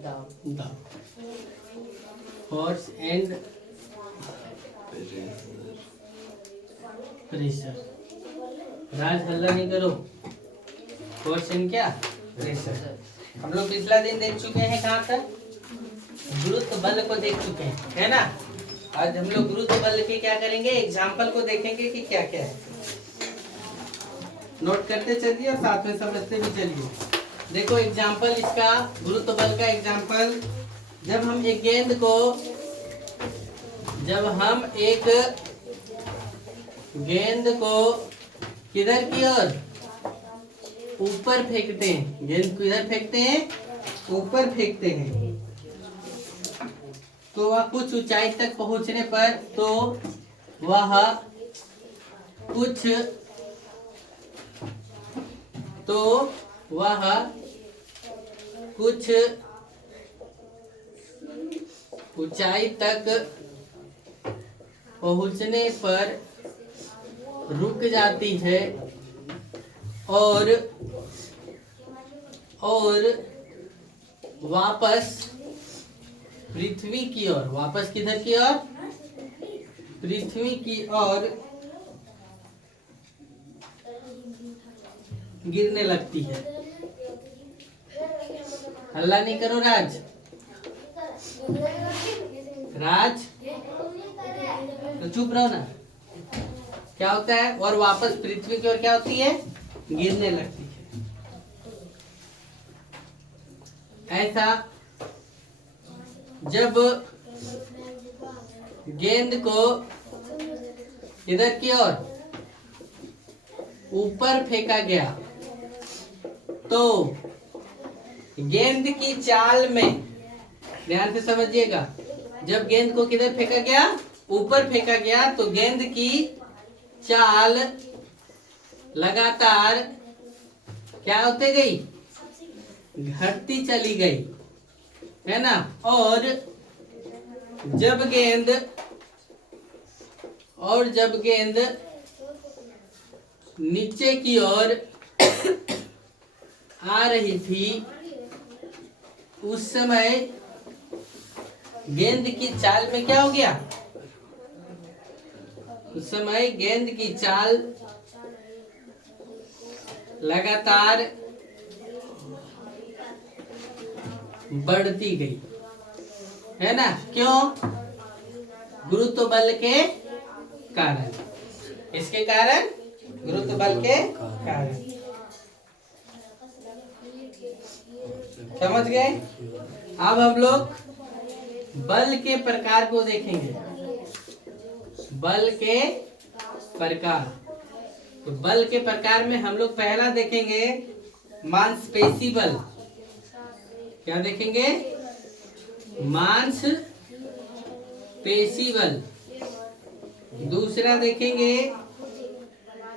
दाब। Force and pressure. राज हल्ला नहीं करो। फोर्स एंड क्या? प्रेशर। हम लोग पिछला दिन देख चुके हैं कहाँ तक? गुरुत्व बल को देख चुके हैं, है ना। आज हम लोग गुरुत्व बल के क्या करेंगे, एग्जाम्पल को देखेंगे कि क्या क्या है। नोट करते चलिए और साथ में समझते भी चलिए। देखो एग्जाम्पल इसका, गुरुत्व बल का एग्जाम्पल, जब हम एक गेंद को, जब हम एक गेंद को किधर की ओर? ऊपर फेंकते हैं। गेंद को इधर फेंकते हैं, ऊपर फेंकते हैं, तो वह कुछ ऊंचाई तक पहुंचने पर तो वह कुछ ऊंचाई तक पहुंचने पर रुक जाती है और वापस पृथ्वी की ओर, वापस किधर की ओर? पृथ्वी की ओर गिरने लगती है। हल्ला नहीं करो राज। राज तो चुप रहो ना। क्या होता है? और वापस पृथ्वी की ओर क्या होती है? गिरने लगती है। ऐसा जब गेंद को इधर की ओर ऊपर फेंका गया तो गेंद की चाल में, ध्यान से समझिएगा, जब गेंद को किधर फेंका गया? ऊपर फेंका गया, तो गेंद की चाल लगातार क्या होते गई? घटती चली गई, है ना। और जब गेंद नीचे की ओर आ रही थी, उस समय गेंद की चाल में क्या हो गया? उस समय गेंद की चाल लगातार बढ़ती गई, है ना। क्यों? गुरुत्व बल के कारण। इसके कारण, गुरुत्व बल के कारण। समझ गए? अब हम लोग बल के प्रकार को देखेंगे। बल के प्रकार। तो बल के प्रकार में हम लोग पहला देखेंगे मांसपेशी बल। क्या देखेंगे? मांसपेशी बल। दूसरा देखेंगे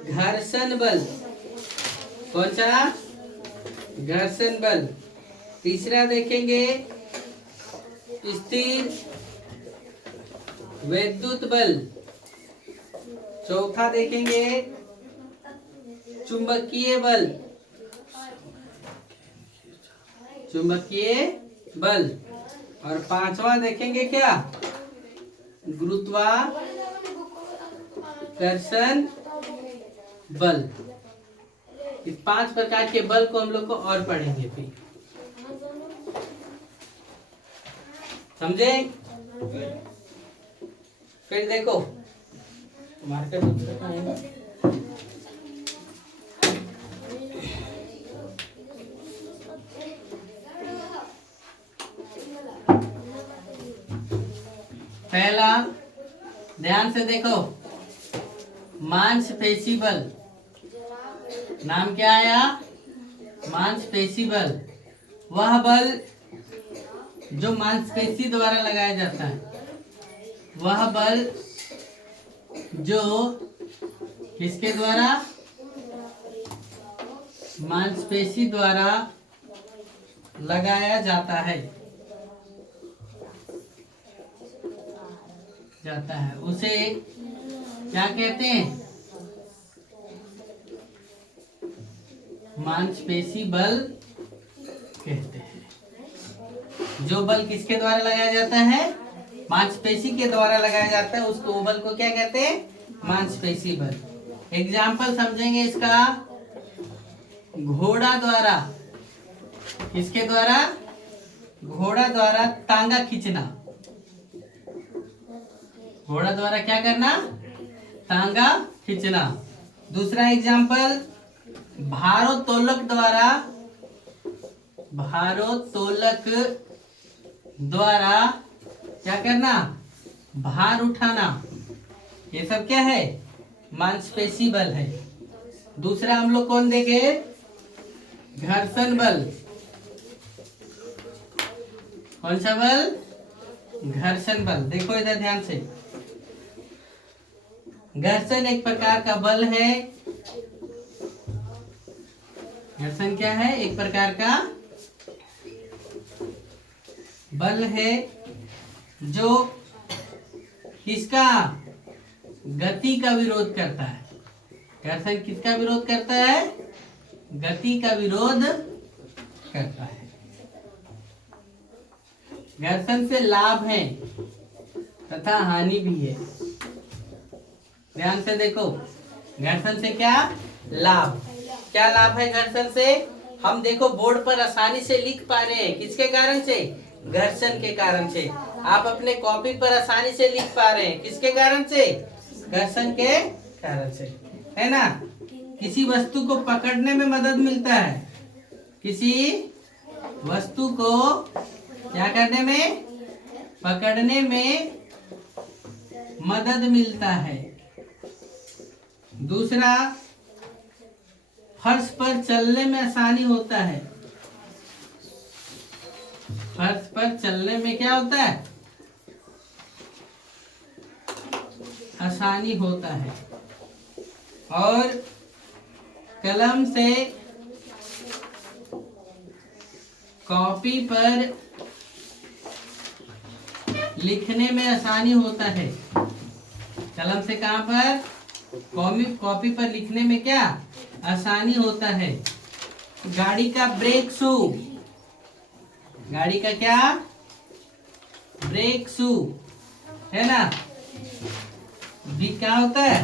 घर्षण बल। कौन सा? घर्षण बल। तीसरा देखेंगे स्थिर वैद्युत बल। चौथा देखेंगे चुंबकीय बल। चुंबकीय बल। और पांचवा देखेंगे क्या? गुरुत्वाकर्षण बल। इस 5 प्रकार के बल को हम लोग को और पढ़ेंगे फिर। समझे? फिर देखो मार्कर दूसरा कहाँ है? पहला ध्यान से देखो, मांसपेशी बल। नाम क्या आया? मांसपेशी बल। वह बल जो मांसपेशी द्वारा लगाया जाता है, वह बल जो किसके द्वारा? मांसपेशी द्वारा लगाया जाता है, उसे क्या कहते हैं? मांसपेशी बल कहते हैं। जो बल किसके द्वारा लगाया जाता है? मांसपेशी के द्वारा लगाया जाता है, उसको बल को क्या कहते हैं? मांसपेशी बल। एग्जाम्पल समझेंगे इसका। घोड़ा द्वारा, किसके द्वारा? घोड़ा द्वारा तांगा खींचना। घोड़ा द्वारा क्या करना? तांगा खींचना। दूसरा एग्जाम्पल, भारोत्तोलक द्वारा, भारोत्तोलक द्वारा क्या करना? भार उठाना। ये सब क्या है? मांसपेशी बल है। दूसरा हम लोग कौन देंगे? घर्षण बल। कौन सा बल? घर्षण बल। देखो इधर ध्यान से। घर्षण एक प्रकार का बल है। घर्षण क्या है? एक प्रकार का बल है जो किसका? गति का विरोध करता है। घर्षण किसका विरोध करता है? गति का विरोध करता है। घर्षण से लाभ है तथा हानि भी है। ध्यान से देखो, घर्षण से क्या लाभ? क्या लाभ है घर्षण से? हम देखो बोर्ड पर आसानी से लिख पा रहे हैं, किसके कारण से? घर्षण के कारण से। आप अपने कॉपी पर आसानी से लिख पा रहे हैं, किसके कारण से? घर्षण के कारण से, है ना। किसी वस्तु को पकड़ने में मदद मिलता है। किसी वस्तु को क्या करने में? पकड़ने में मदद मिलता है। दूसरा, फर्श पर चलने में आसानी होता है। फर्श पर चलने में क्या होता है? आसानी होता है। और कलम से कॉपी पर लिखने में आसानी होता है। कलम से कहां पर? कॉपी पर लिखने में क्या आसानी होता है। गाड़ी का ब्रेक शू, गाड़ी का क्या? ब्रेक शू, है ना। भी क्या होता है?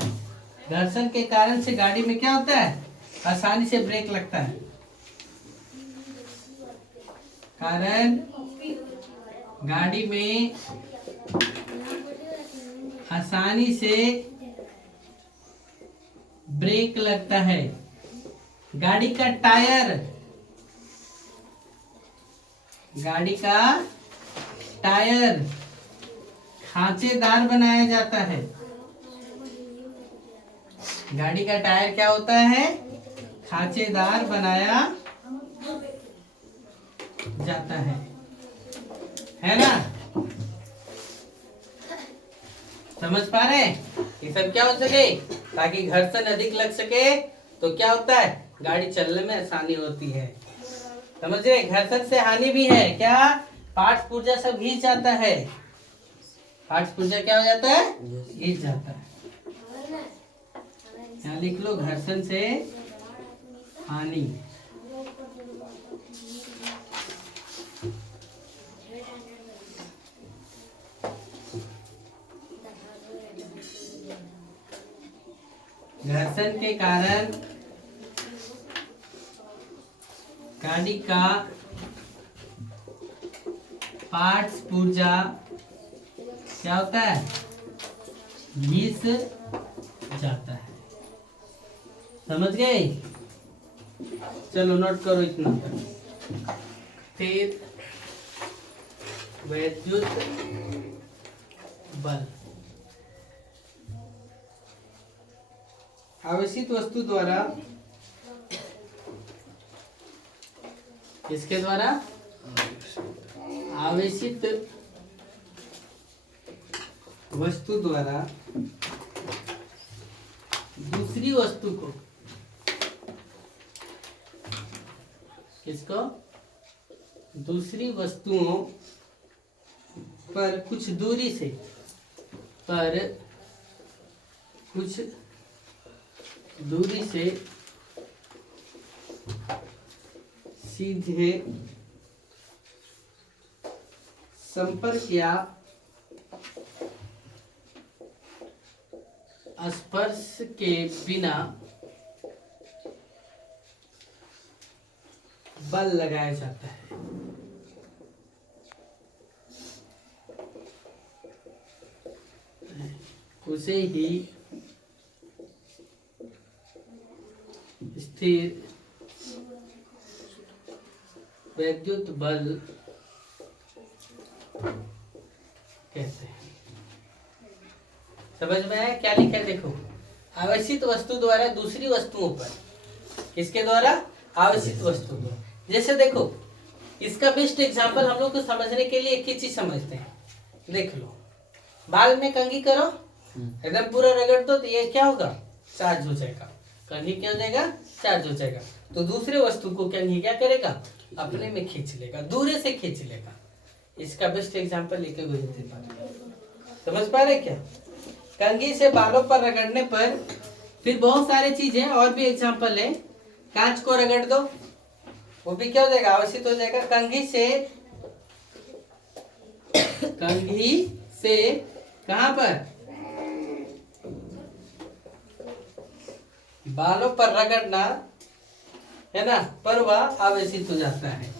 घर्षण के कारण से गाड़ी में क्या होता है? आसानी से ब्रेक लगता है। कारण गाड़ी में आसानी से ब्रेक लगता है। गाड़ी का टायर, गाड़ी का टायर खांचेदार बनाया जाता है। गाड़ी का टायर क्या होता है? खांचेदार बनाया जाता है ना। समझ पा रहे हैं? ये सब क्या हो सके? ताकि घर्षण अधिक लग सके तो क्या होता है? गाड़ी चलने में आसानी होती है। समझ रहे? घर्षण से हानि भी है। क्या? पार्ट्स पुर्जा सब घिस जाता है। पार्ट्स पुर्जा क्या हो जाता है? घिस जाता है। यहाँ लिख लो, घर्षण से हानि। घर्षण के कारण गाड़ी का पार्ट्स पुर्जा क्या होता है? घिस जाता है। समझ गए? चलो नोट करो इतना तक। फिर विद्युत बल, आवेशित वस्तु द्वारा, किसके द्वारा? आवेशित वस्तु द्वारा दूसरी वस्तु को, किसको? दूसरी वस्तुओं पर कुछ दूरी से, पर कुछ दूरी से सीधे संपर्क या स्पर्श के बिना बल लगाया जाता है। उसे ही स्थिर विद्युत बल कहते हैं। समझ में आया क्या लिखा है? देखो, आवेशित वस्तु द्वारा दूसरी वस्तुओं पर, किसके द्वारा? आवेशित वस्तु द्वारा। जैसे देखो, इसका बेस्ट एग्जांपल हम लोग को समझने के लिए एक ही चीज समझते हैं। देख लो, बाल में कंघी करो, एकदम पूरा रगड़ दो तो ये क्या होगा? चार्ज हो जाएगा। कंघी क्या हो जाएगा? चार्ज हो जाएगा। तो दूसरे वस्तु को कंघी क्या करेगा? अपने में खींच लेगा, दूर से खींच लेगा। इसका बेस्ट एग्जांपल लेके गुजरते पारे। समझ पा रहे क्या? कंघी से बालों पर रगड़ने पर, फिर बहुत सारे चीजें और भी एग्जांपल है। कांच को रगड़ दो, वो भी क्या हो जाएगा? आवेशित हो जाएगा। कंघी से कहां पर? बालों पर रगड़ना है ना, पर वह आवेशित हो जाता है।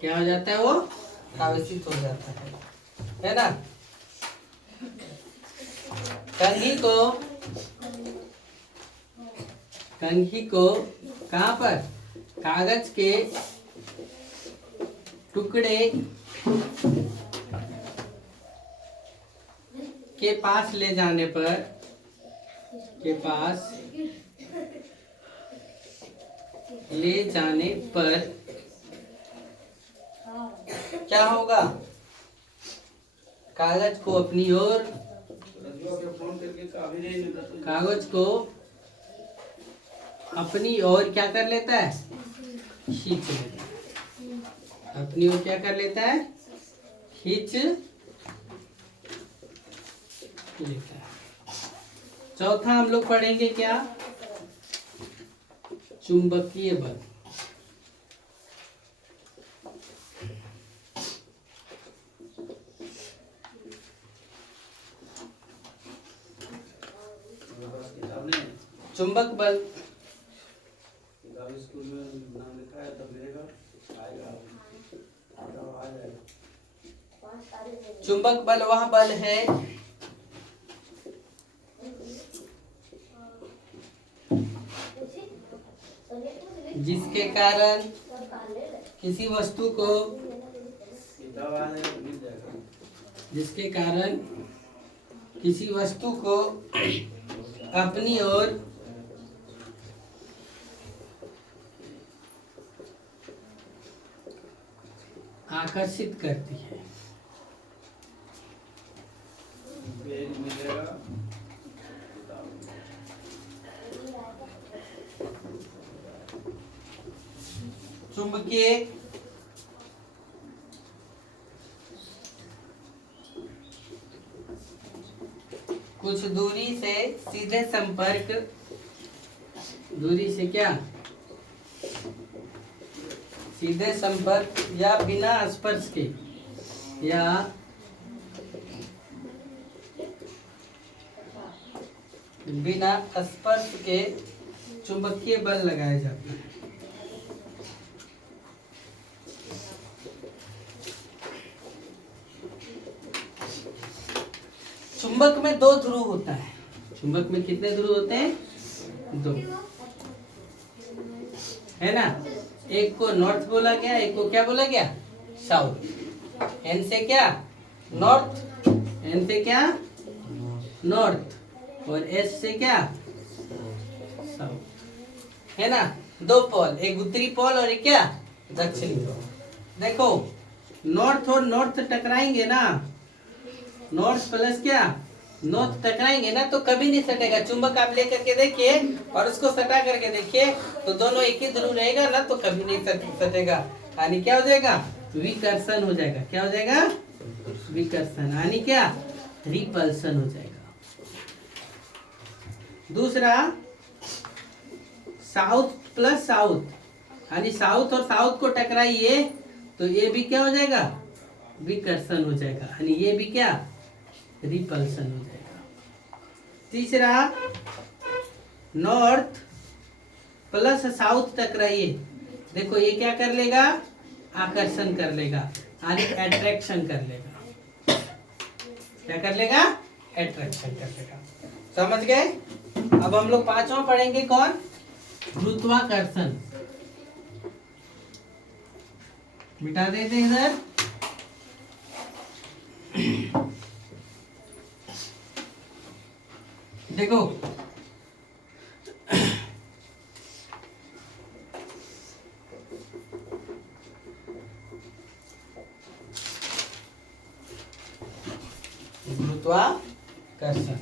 क्या हो जाता है? वो आवेशित हो जाता है ना। कंघी को कहां पर? कागज के टुकड़े के पास ले जाने पर, क्या होगा? कागज को अपनी ओर क्या कर लेता है? खींच लेता है। अपनी ओर क्या कर लेता है? खींच लेता है। चौथा हम लोग पढ़ेंगे क्या? चुंबकीय बल। चुंबक बल चुंबक बल वह बल है जिसके कारण किसी वस्तु को अपनी ओर आकर्षित करती है। चुंबकीय कुछ दूरी से सीधे संपर्क, दूरी से क्या? सीधे संपर्क या बिना स्पर्श के, या बिना स्पर्श के चुंबकीय बल लगाया जाता है। चुंबक में दो ध्रुव होता है। चुंबक में कितने ध्रुव होते हैं? दो, है ना। एक को नॉर्थ बोला गया, एक को क्या बोला गया? साउथ। एन से क्या? नॉर्थ। एन से क्या? नॉर्थ। और एस से क्या? साउथ, है ना। दो पोल, एक उत्तरी पोल और एक क्या? दक्षिणी पोल। देखो, नॉर्थ और नॉर्थ टकराएंगे ना, नॉर्थ प्लस क्या? नॉर्थ टकराएंगे ना, तो कभी नहीं सटेगा। चुंबक आप लेकर के देखिए और उसको सटा करके देखिए, तो दोनों एक ही ध्रुव रहेगा ना, तो कभी नहीं सटेगा। यानी क्या हो जाएगा? विकर्षण हो जाएगा। क्या हो जाएगा? विकर्षण। यानी क्या? रिपल्सन हो जाएगा। दूसरा साउथ प्लस साउथ, यानी साउथ और साउथ को टकराइए तो ये भी क्या हो जाएगा, विकर्षण हो जाएगा, यानी ये भी क्या, रिपल्सन हो जाएगा। तीसरा नॉर्थ प्लस साउथ टकराइए, देखो ये क्या कर लेगा, आकर्षण कर लेगा, यानी अट्रैक्शन कर लेगा। क्या कर लेगा, अट्रैक्शन कर लेगा। समझ गए। अब हम लोग पांचवा पढ़ेंगे, कौन, गुरुत्वाकर्षण। मिटा देते हैं इधर। देखो गुरुत्वाकर्षण,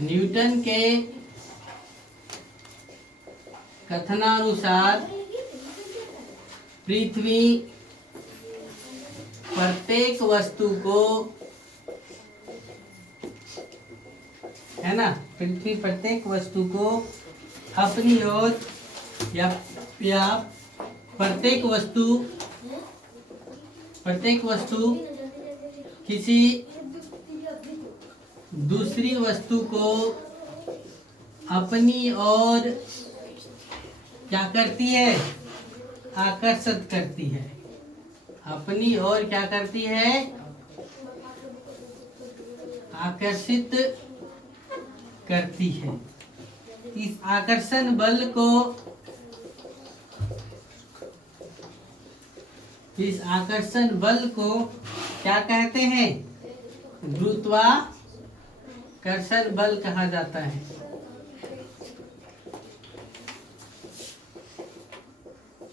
न्यूटन के कथनानुसार पृथ्वी प्रत्येक वस्तु को, है ना, पृथ्वी प्रत्येक वस्तु को अपनी ओर या प्रत्येक वस्तु किसी दूसरी वस्तु को अपनी ओर क्या करती है, आकर्षित करती है। अपनी ओर क्या करती है, आकर्षित करती है। इस आकर्षण बल को, इस आकर्षण बल को क्या कहते हैं, गुरुत्वाकर्षण बल कहा जाता है।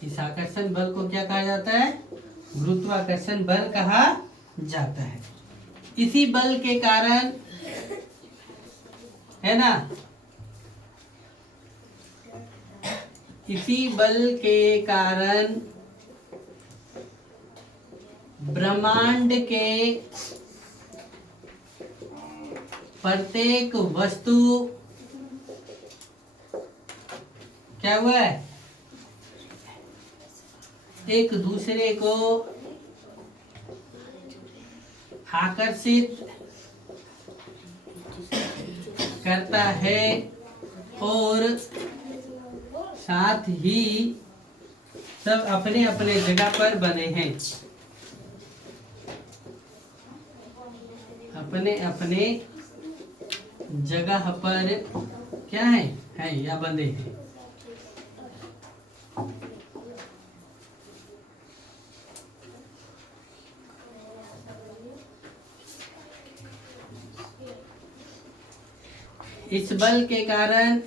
इस आकर्षण बल को क्या कहा जाता है, गुरुत्वाकर्षण बल कहा जाता है। इसी बल के कारण, है ना, इसी बल के कारण ब्रह्मांड के प्रत्येक वस्तु क्या हुआ है, एक दूसरे को आकर्षित करता है और साथ ही सब अपने अपने जगह पर बने हैं, अपने अपने जगह पर क्या है या बंधे हैं। इस बल के कारण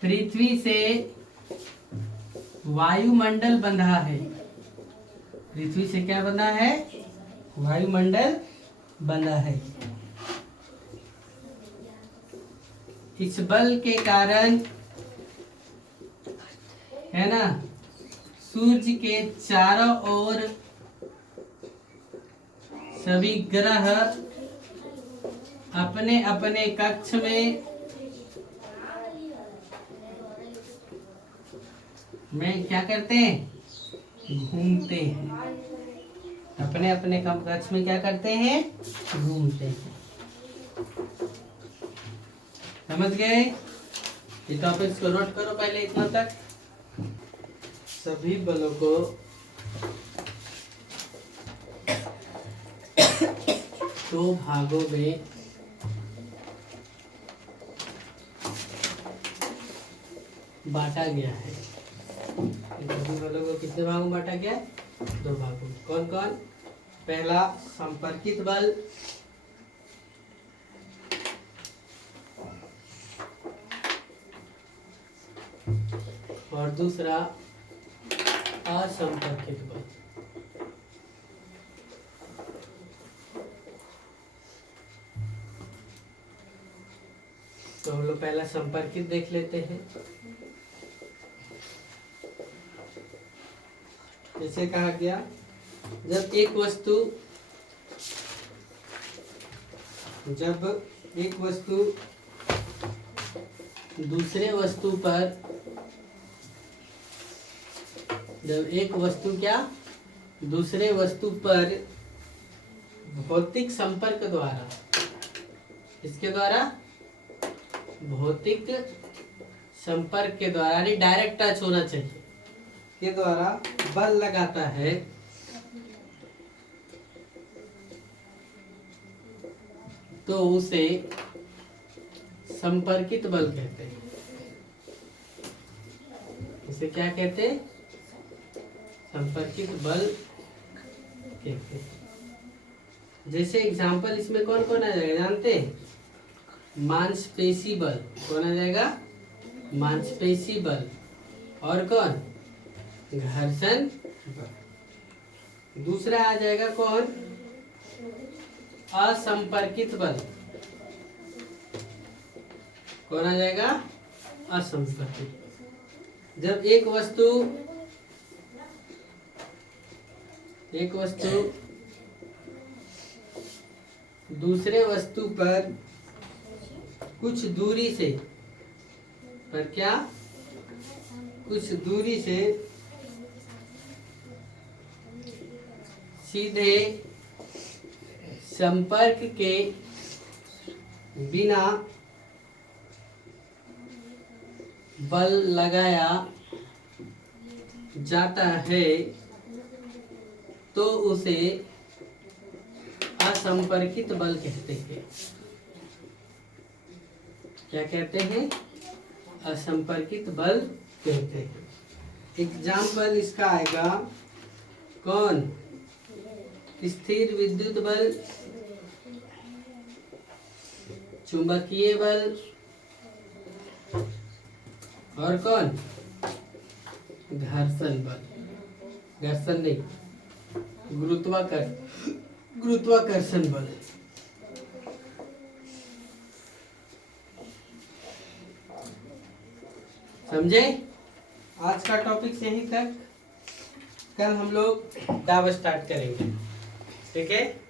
पृथ्वी से वायुमंडल बंधा है। पृथ्वी से क्या बंधा है, वायुमंडल बंधा है। इस बल के कारण, है ना, सूर्य के चारों ओर सभी ग्रह अपने अपने कक्ष में क्या करते हैं, घूमते हैं। अपने अपने कक्ष में क्या करते हैं, घूमते हैं। समझ गए। ये टॉपिक्स को नोट करो पहले इतना तक। सभी बलों को दो भागों में बांटा गया है। सभी बलों को कितने भागों में बांटा गया, दो भागों। कौन कौन, पहला संपर्कित बल, और दूसरा असंपर्कित बल। तो हम लोग पहला संपर्कित देख लेते हैं। जैसे कहा गया, जब एक वस्तु दूसरे वस्तु पर, जब एक वस्तु क्या दूसरे वस्तु पर भौतिक संपर्क द्वारा, इसके द्वारा भौतिक संपर्क के द्वारा, यानी डायरेक्ट टच होना चाहिए, के द्वारा बल लगाता है, तो उसे संपर्कित बल कहते हैं। इसे क्या कहते हैं? संपर्कित बल कहते हैं। जैसे एग्जांपल इसमें कौन कौन आ जाएगा जानते हैं? मांसपेशी बल। कौन आ जाएगा? मांसपेशी बल। और कौन? घर्षण बल। दूसरा आ जाएगा कौन? असंपर्कित बल। कौन आ जाएगा? असंपर्कित। जब एक वस्तु दूसरे वस्तु पर कुछ दूरी से, पर क्या? कुछ दूरी से सीधे संपर्क के बिना बल लगाया जाता है, तो उसे असंपर्कित बल कहते हैं। क्या कहते हैं? असंपर्कित बल कहते हैं। एग्जाम्पल इसका आएगा कौन? स्थिर विद्युत बल, चुंबकीय बल, और कौन? घर्षण बल। घर्षण नहीं, गुरुत्वाकर्षण बल। समझे? आज का टॉपिक यहीं तक। कल हम लोग दाव स्टार्ट करेंगे। ठीक है?